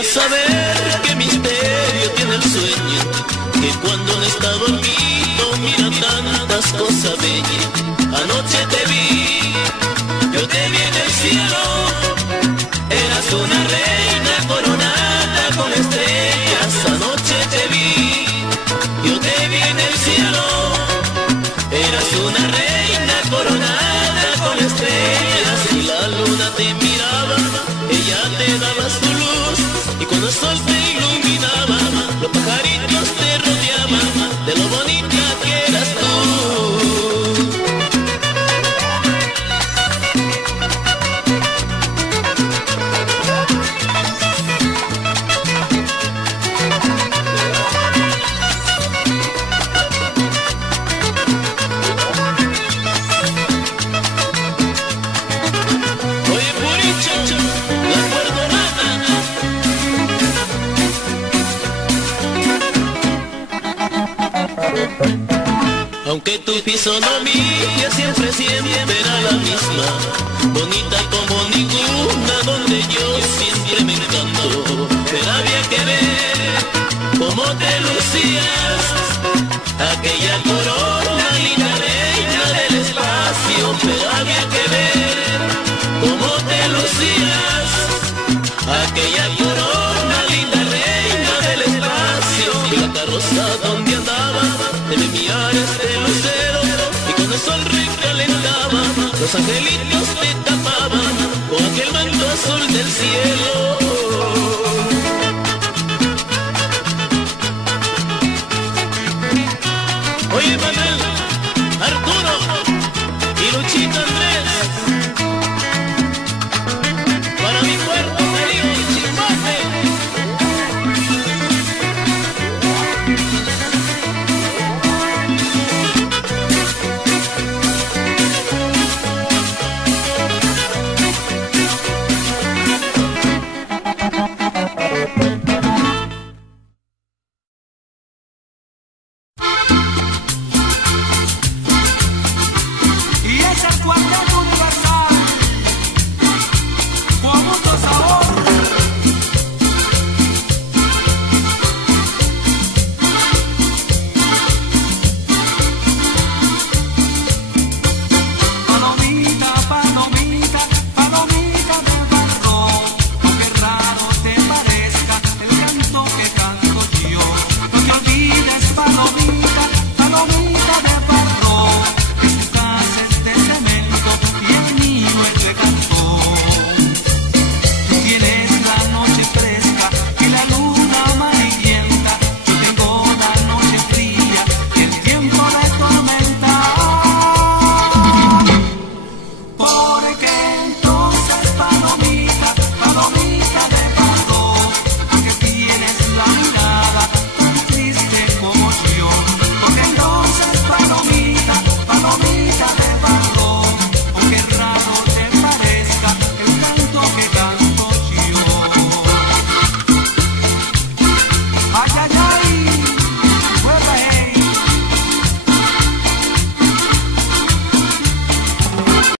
quisiera saber qué misterio tiene el sueño, que cuando no está dormido mira tantas cosas bellas. Anoche te vi, yo te vi en el cielo, eras una reina coronada con estrellas. Anoche te vi, yo te vi en el cielo, eras una reina coronada con estrellas. Y la luna te miraba, ella te daba su luz, y cuando el sol te iluminaba, los pajaritos te rodeaban de lo bonita que eras tú. Oye, Puricho, la cordonada. Aunque tu fisonomía siempre era la misma, bonita como ninguna, donde yo siempre me encanto. Pero había que ver cómo te lucías, aquella corona, linda reina del espacio. Pero había que ver cómo te lucías, aquella corona, linda reina del espacio. Y la carroza donde andaba debe mirar este lucero, y con el sol recalentaba los angelitos